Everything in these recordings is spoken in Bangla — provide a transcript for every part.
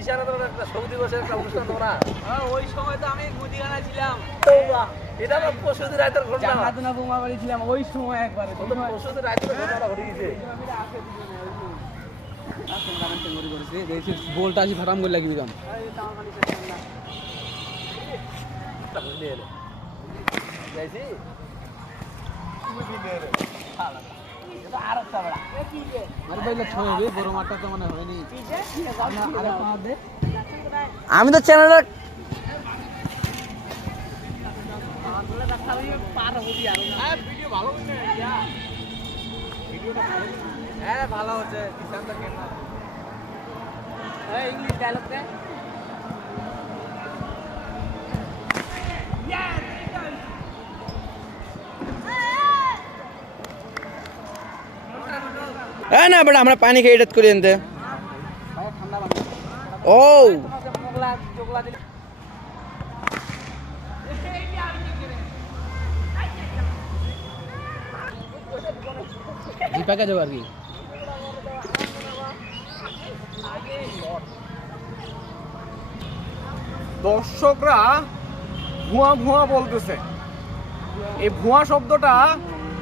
একটা শোক দিবসের একটা অনুষ্ঠান তোমরা ওই সময় তো আমি মুদিখানা ছিলাম। এটা তো পরশুদিন রাতের ঘটনা। জাহাদনা বোমা বাড়ি ছিলাম ওই সময় একবারে। পরশুদিন রাতের ঘটনা ঘটে গেছে। বলটা আসি ফাটাম করে লাগবি কাম। যাইছি আমি তো চ্যানেলটা হ্যাঁ ভালো হচ্ছে ইংলিশ ডায়লগ দে। না বেটা আমরা পানি খেয়ে এটা করে আনতে ও দীপাকে যাবো আর কি। দর্শকরা ভুয়া ভুয়া বলতেছে। এই ভুয়া শব্দটা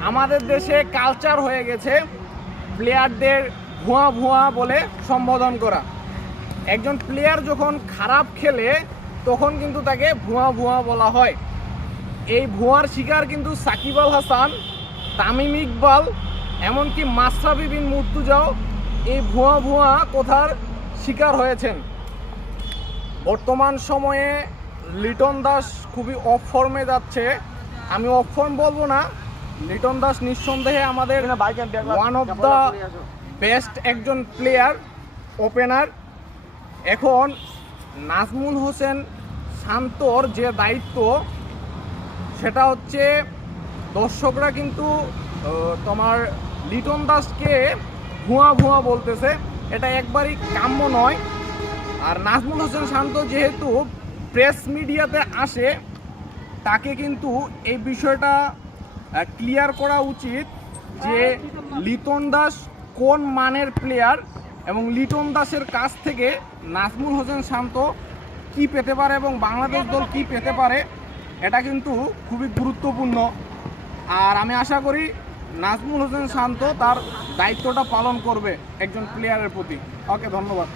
আমাদের দেশে কালচার হয়ে গেছে, প্লেয়ারদের ভুয়া ভুয়া বলে সম্বোধন করা। একজন প্লেয়ার যখন খারাপ খেলে তখন কিন্তু তাকে ভুয়া ভুয়া বলা হয়। এই ভুয়ার শিকার কিন্তু সাকিব আল হাসান, তামিম ইকবাল, এমনকি মাশরাফি বিন মুর্তজাও এই ভুয়া ভুয়া কথার শিকার হয়েছেন। বর্তমান সময়ে লিটন দাস খুবই অফ ফর্মে যাচ্ছে। আমি অফ ফর্ম বলবো না, লিটন দাস নিঃসন্দেহে আমাদের ওয়ান অফ দ্য বেস্ট একজন প্লেয়ার, ওপেনার। এখন নাজমুল হোসেন শান্তর যে দায়িত্ব সেটা হচ্ছে, দর্শকরা কিন্তু তোমার লিটন দাসকে ভুয়া ভুয়া বলতেছে, এটা একবারই কাম্য নয়। আর নাজমুল হোসেন শান্ত যেহেতু প্রেস মিডিয়াতে আসে, তাকে কিন্তু এই বিষয়টা ক্লিয়ার করা উচিত যে লিটন দাস কোন মানের প্লেয়ার এবং লিটন দাসের কাছ থেকে নাজমুল হোসেন শান্ত কি পেতে পারে এবং বাংলাদেশ দল কি পেতে পারে, এটা কিন্তু খুবই গুরুত্বপূর্ণ। আর আমি আশা করি নাজমুল হোসেন শান্ত তার দায়িত্বটা পালন করবে একজন প্লেয়ারের প্রতি। ওকে, ধন্যবাদ।